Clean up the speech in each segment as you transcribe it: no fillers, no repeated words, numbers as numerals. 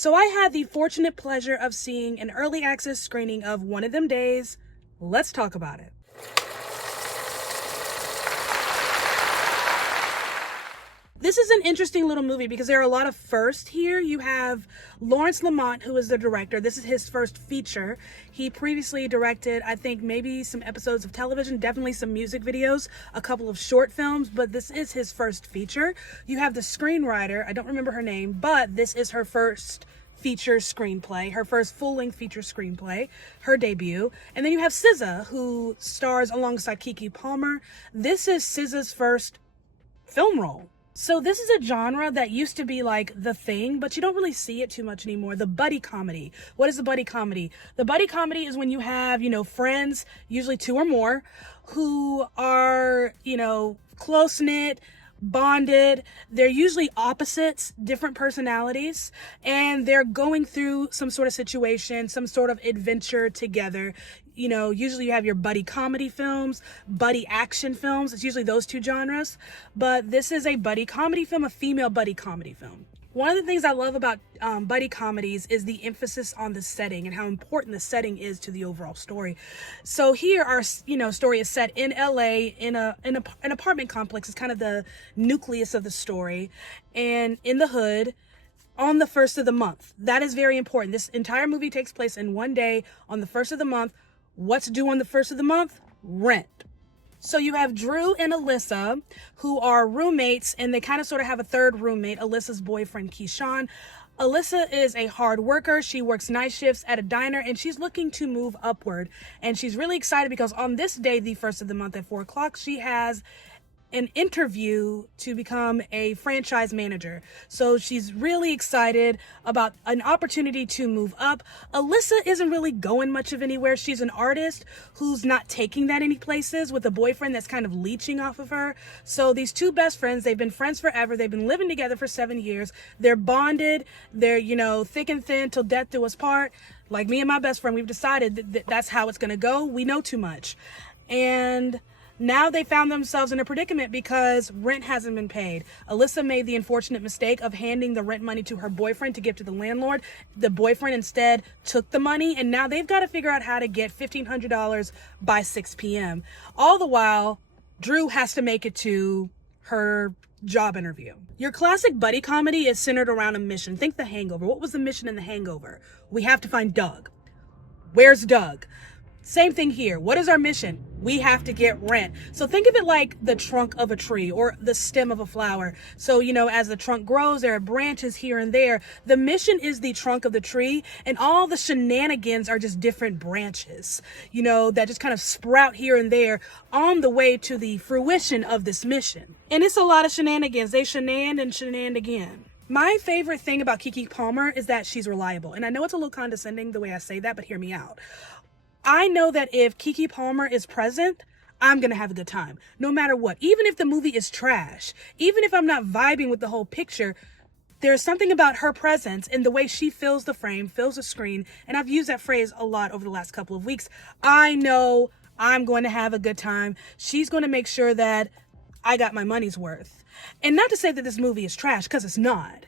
So I had the fortunate pleasure of seeing an early access screening of One of Them Days. Let's talk about it. This is an interesting little movie because there are a lot of firsts here. You have Lawrence Lamont, who is the director. This is his first feature. He previously directed, I think, maybe some episodes of television, definitely some music videos, a couple of short films, but this is his first feature. You have the screenwriter, I don't remember her name, but this is her first feature screenplay, her first full-length feature screenplay, her debut. And then you have SZA, who stars alongside Keke Palmer. This is SZA's first film role. So this is a genre that used to be like the thing, but you don't really see it too much anymore. The buddy comedy. What is a buddy comedy? The buddy comedy is when you have, friends, usually two or more, who are, close-knit, bonded. They're usually opposites, different personalities, and they're going through some sort of situation, some sort of adventure together. Usually you have your buddy comedy films, buddy action films. It's usually those two genres, but this is a buddy comedy film, a female buddy comedy film. One of the things I love about buddy comedies is the emphasis on the setting and how important the setting is to the overall story. So here our story is set in LA in an apartment complex. It's kind of the nucleus of the story, and in the hood on the first of the month. That is very important. This entire movie takes place in one day on the first of the month. What's due on the first of the month? Rent. So you have Drew and Alyssa, who are roommates, and they kind of sort of have a third roommate, Alyssa's boyfriend, Keyshawn. Alyssa is a hard worker. She works night shifts at a diner, and she's looking to move upward. And she's really excited because on this day, the first of the month at 4 o'clock, she has an interview to become a franchise manager. So she's really excited about an opportunity to move up. Alyssa isn't really going much of anywhere. She's an artist who's not taking that any places, with a boyfriend that's kind of leeching off of her. So these two best friends, they've been friends forever. They've been living together for 7 years. They're bonded. They're, thick and thin till death do us part. Like me and my best friend, we've decided that that's how it's going to go. We know too much. And now they found themselves in a predicament because rent hasn't been paid. Alyssa made the unfortunate mistake of handing the rent money to her boyfriend to give to the landlord. The boyfriend instead took the money, and now they've got to figure out how to get $1,500 by 6 p.m. All the while, Drew has to make it to her job interview. Your classic buddy comedy is centered around a mission. Think The Hangover. What was the mission in The Hangover? We have to find Doug. Where's Doug? Same thing here. What is our mission? We have to get rent. So think of it like the trunk of a tree or the stem of a flower. So, as the trunk grows, there are branches here and there. The mission is the trunk of the tree, and all the shenanigans are just different branches, that just kind of sprout here and there on the way to the fruition of this mission. And it's a lot of shenanigans. They shenaned and shenaned again. My favorite thing about Keke Palmer is that she's reliable. And I know it's a little condescending the way I say that, but hear me out. I know that if Keke Palmer is present, I'm going to have a good time, no matter what. Even if the movie is trash, even if I'm not vibing with the whole picture, there's something about her presence and the way she fills the frame, fills the screen. And I've used that phrase a lot over the last couple of weeks. I know I'm going to have a good time. She's going to make sure that I got my money's worth. And not to say that this movie is trash, because it's not.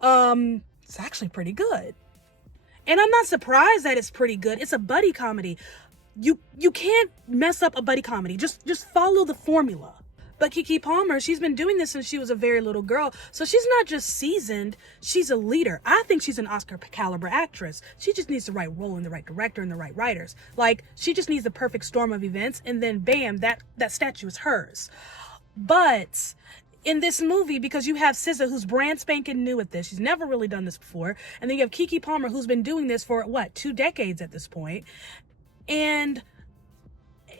It's actually pretty good. And I'm not surprised that it's pretty good. It's a buddy comedy. You can't mess up a buddy comedy. Just follow the formula. But Keke Palmer, she's been doing this since she was a very little girl. So she's not just seasoned, she's a leader. I think she's an Oscar caliber actress. She just needs the right role and the right director and the right writers. Like, she just needs the perfect storm of events, and then bam, that statue is hers. But in this movie, because you have SZA, who's brand spanking new at this. She's never really done this before. And then you have Keke Palmer, who's been doing this for, 2 decades at this point. And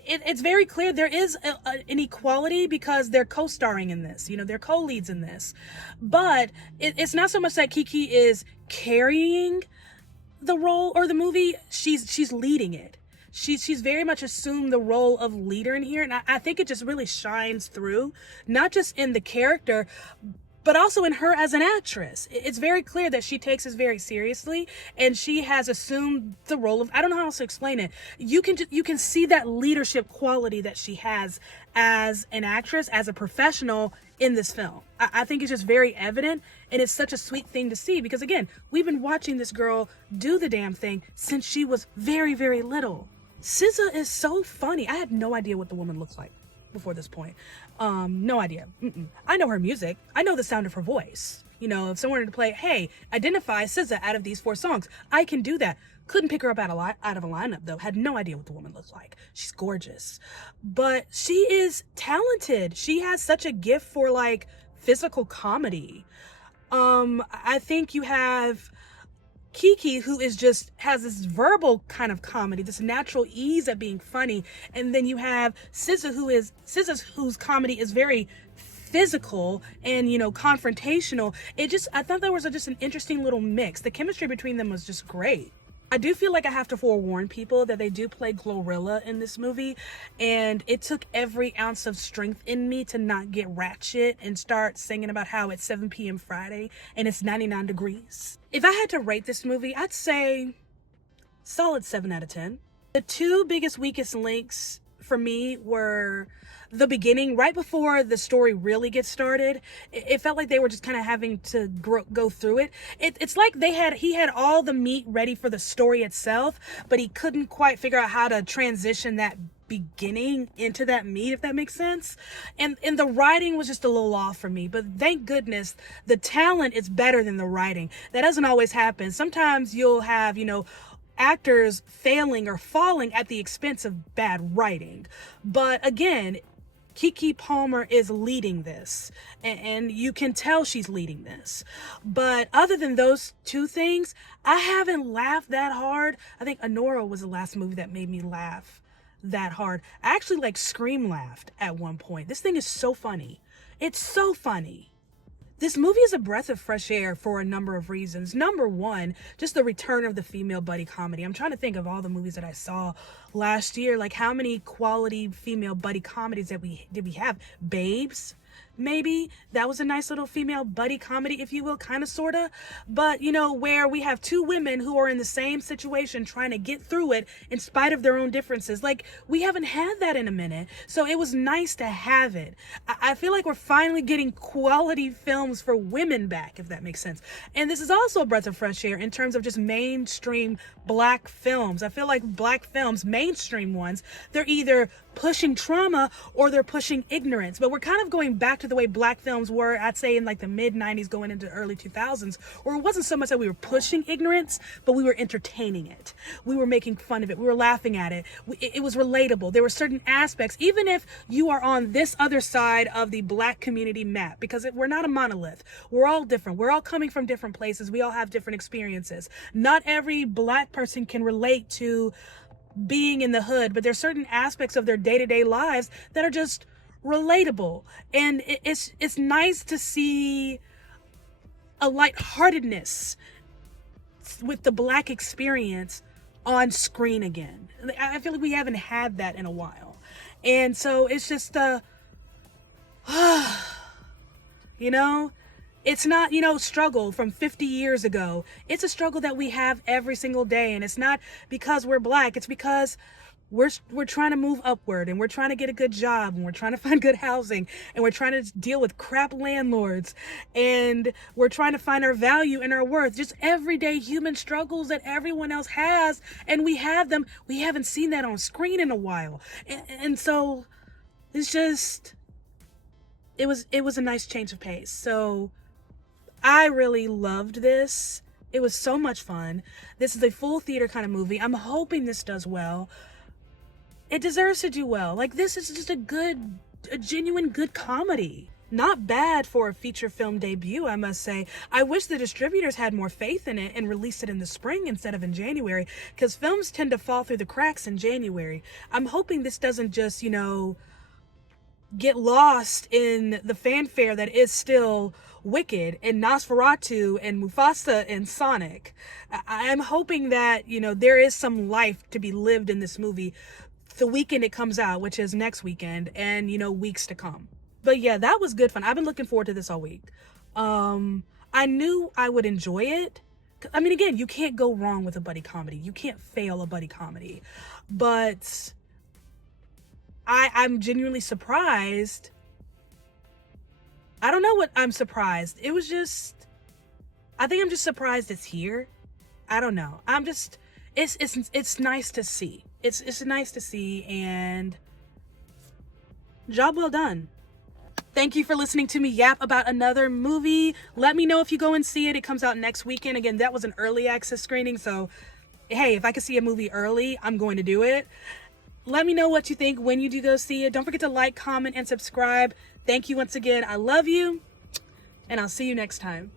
it's very clear there is an equality because they're co-starring in this. They're co-leads in this. But it's not so much that Keke is carrying the role or the movie. She's leading it. She's very much assumed the role of leader in here, and I think it just really shines through, not just in the character, but also in her as an actress. It's very clear that she takes this very seriously, and she has assumed the role of, I don't know how else to explain it. You can see that leadership quality that she has as an actress, as a professional in this film. I think it's just very evident, and it's such a sweet thing to see because, again, we've been watching this girl do the damn thing since she was very, very little. SZA is so funny. I had no idea what the woman looks like before this point. No idea. I know her music. I know the sound of her voice. You know, if someone were to play, hey, identify SZA out of these 4 songs, I can do that. Couldn't pick her up out of a lineup, though. Had no idea what the woman looks like. She's gorgeous. But she is talented. She has such a gift for, like, physical comedy. I think you have Keke, who is just has this verbal kind of comedy, this natural ease at being funny, and then you have SZA, whose comedy is very physical and, you know, confrontational. I thought that was just an interesting little mix. The chemistry between them was just great. I do feel like I have to forewarn people that they do play Glorilla in this movie, and it took every ounce of strength in me to not get ratchet and start singing about how it's 7 p.m. Friday and it's 99 degrees. If I had to rate this movie, I'd say solid 7 out of 10. The 2 biggest weakest links for me were the beginning, right before the story really gets started. It felt like they were just kind of having to go through it. It's like he had all the meat ready for the story itself, but he couldn't quite figure out how to transition that beginning into that meat, if that makes sense. And the writing was just a little off for me, but thank goodness the talent is better than the writing. That doesn't always happen. Sometimes you'll have, you know, actors failing or falling at the expense of bad writing. But again, Keke Palmer is leading this, and you can tell she's leading this. But other than those 2 things, I haven't laughed that hard. I think Anora was the last movie that made me laugh that hard. I actually like scream laughed at one point. This thing is so funny. It's so funny. This movie is a breath of fresh air for a number of reasons. Number one, just the return of the female buddy comedy. I'm trying to think of all the movies that I saw last year. Like, how many quality female buddy comedies did we have? Babes, maybe. That was a nice little female buddy comedy, if you will, kind of, sort of. But, you know, where we have 2 women who are in the same situation trying to get through it in spite of their own differences. Like, we haven't had that in a minute. So it was nice to have it. I feel like we're finally getting quality films for women back, if that makes sense. And this is also a breath of fresh air in terms of just mainstream Black films. I feel like Black films, mainstream ones, they're either pushing trauma or they're pushing ignorance. But we're kind of going back to the way Black films were, I'd say, in like the mid 90s going into early 2000s, where it wasn't so much that we were pushing ignorance, but we were entertaining it. We were making fun of it. We were laughing at it. It was relatable. There were certain aspects, even if you are on this other side of the Black community map, because we're not a monolith. We're all different. We're all coming from different places. We all have different experiences. Not every Black person can relate to being in the hood, but there's certain aspects of their day-to-day lives that are just relatable. And it's nice to see a lightheartedness with the Black experience on screen again. I feel like we haven't had that in a while. And so it's just you know, it's not, you know, struggle from 50 years ago. It's a struggle that we have every single day. And it's not because we're Black. It's because we're trying to move upward, and we're trying to get a good job, and we're trying to find good housing, and we're trying to deal with crap landlords, and we're trying to find our value and our worth. Just everyday human struggles that everyone else has, and we have them. We haven't seen that on screen in a while. And so it's just, it was a nice change of pace. So I really loved this. It was so much fun. This is a full theater kind of movie. I'm hoping this does well. It deserves to do well. Like, this is just a genuine good comedy. Not bad for a feature film debut, I must say. I wish the distributors had more faith in it and released it in the spring instead of in January, because films tend to fall through the cracks in January. I'm hoping this doesn't just, you know, get lost in the fanfare that is still Wicked and Nosferatu and Mufasa and Sonic. I'm hoping that, you know, there is some life to be lived in this movie the weekend it comes out, which is next weekend, and, you know, weeks to come. But yeah, that was good fun. I've been looking forward to this all week. I knew I would enjoy it. I mean, again, you can't go wrong with a buddy comedy. You can't fail a buddy comedy. But I'm genuinely surprised. I don't know what I'm surprised. It was just, I think I'm just surprised it's here. I don't know. I'm just, it's nice to see. It's nice to see, and job well done. Thank you for listening to me yap about another movie. Let me know if you go and see it. It comes out next weekend. Again, that was an early access screening, so hey, if I can see a movie early, I'm going to do it. Let me know what you think when you do go see it. Don't forget to like, comment, and subscribe. Thank you once again. I love you, and I'll see you next time.